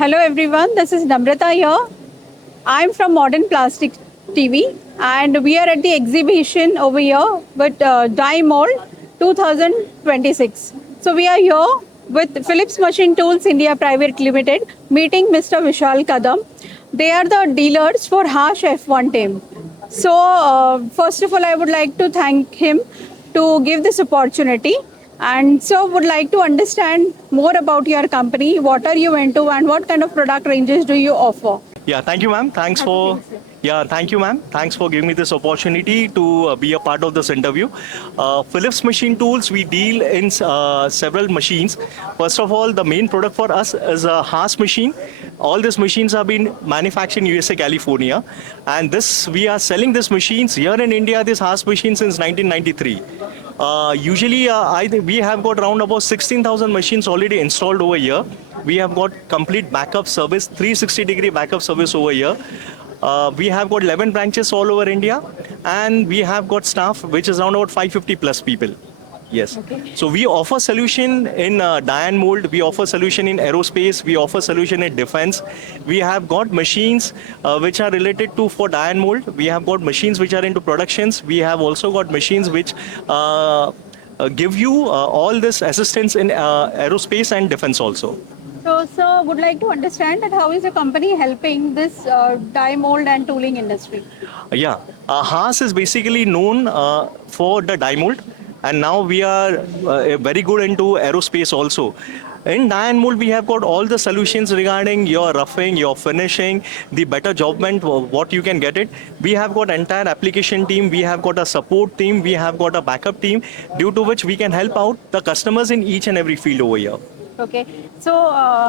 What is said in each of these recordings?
Hello everyone, this is Namrata here. I'm from Modern Plastic TV and we are at the exhibition over here with Die Mold 2026. So we are here with Phillips Machine Tools India Private Limited meeting Mr. Vishal Kadam. They are the dealers for Harsh F1 team. So first of all, I would like to thank him to give this opportunity. And so would like to understand more about your company. What are you into and what kind of product ranges do you offer? Yeah, thank you, ma'am. Thank you, ma'am. Thanks for giving me this opportunity to be a part of this interview. Phillips Machine Tools, we deal in several machines. First of all, the main product for us is a Haas machine. All these machines have been manufactured in USA, California, and we are selling these machines here in India. This Haas machine since 1993. Usually, I think we have got around about 16,000 machines already installed over here. We have got complete backup service, 360-degree backup service over here. We have got 11 branches all over India, and we have got staff which is around about 550 plus people. Yes. Okay. So we offer solution in die and mold. We offer solution in aerospace. We offer solution in defense. We have got machines which are related to for die and mold. We have got machines which are into productions. We have also got machines which give you all this assistance in aerospace and defense also. So, sir, would like to understand that how is your company helping this die mold and tooling industry? Haas is basically known for the die mold, and now we are very good into aerospace also. In die and mold, we have got all the solutions regarding your roughing, your finishing, the better jobment, what you can get it. We have got entire application team, we have got a support team, we have got a backup team, due to which we can help out the customers in each and every field over here. Okay. So,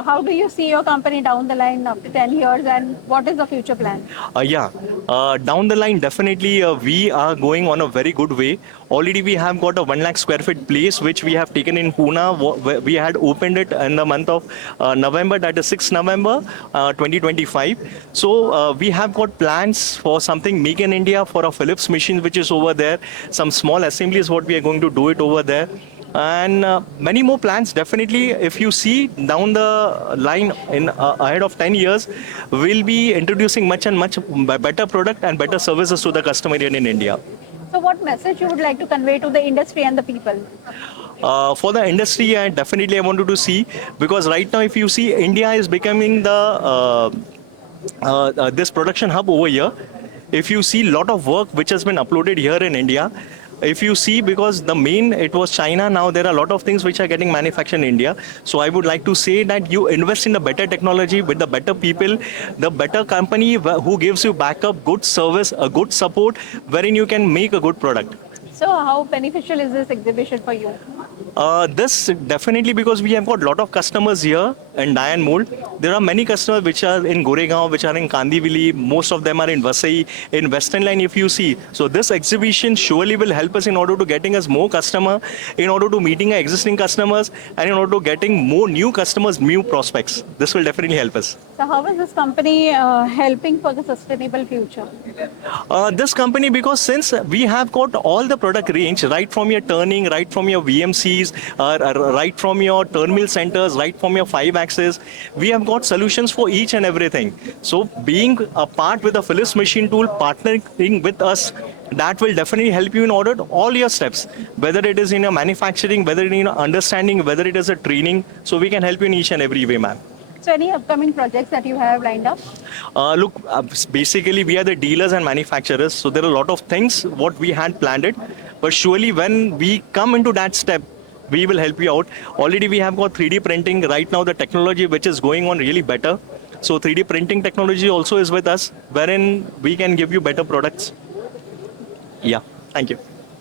how do you see your company down the line after 10 years and what is the future plan? Down the line, definitely we are going on a very good way. Already we have got a 1 lakh square feet place which we have taken in Pune. We had opened it in the month of November, that is 6th November 2025. So we have got plans for something Make in India for a Phillips machine which is over there. Some small assemblies what we are going to do it over there. And many more plans. Definitely, if you see down the line in ahead of 10 years, we'll be introducing much better product and better services to the customer here in India. So, what message you would like to convey to the industry and the people? For the industry, I wanted to see, because right now if you see, India is becoming the this production hub over here. If you see, lot of work which has been uploaded here in India. If you see, because it was China, now there are a lot of things which are getting manufactured in India. So I would like to say that you invest in the better technology with the better people, the better company who gives you backup, good service, a good support, wherein you can make a good product. So, how beneficial is this exhibition for you? This definitely, because we have got a lot of customers here in die and mold. There are many customers which are in Goregaon, which are in Kandivali. Most of them are in Vasai, in Western Line if you see. So this exhibition surely will help us in order to getting us more customer, in order to meeting our existing customers, and in order to getting more new customers, new prospects. This will definitely help us. So, how is this company helping for the sustainable future? This company, because since we have got all the product range, right from your turning, right from your VMCs, right from your turn mill centers, right from your 5-axis, we have got solutions for each and everything. So being a part with a Phillips Machine Tool, partnering with us, that will definitely help you in order to all your steps, whether it is in your manufacturing, whether it is in your understanding, whether it is a training. So we can help you in each and every way, ma'am. So, any upcoming projects that you have lined up? Basically, we are the dealers and manufacturers. So there are a lot of things what we had planned it. But surely when we come into that step, we will help you out. Already we have got 3D printing. Right now, the technology which is going on really better. So 3D printing technology also is with us, wherein we can give you better products. Yeah, thank you.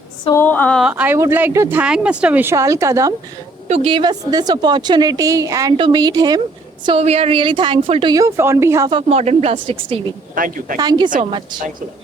So, I would like to thank Mr. Vishal Kadam to give us this opportunity and to meet him. So, we are really thankful to you on behalf of Modern Plastics TV. Thank you. Thank you so much. Thanks a lot.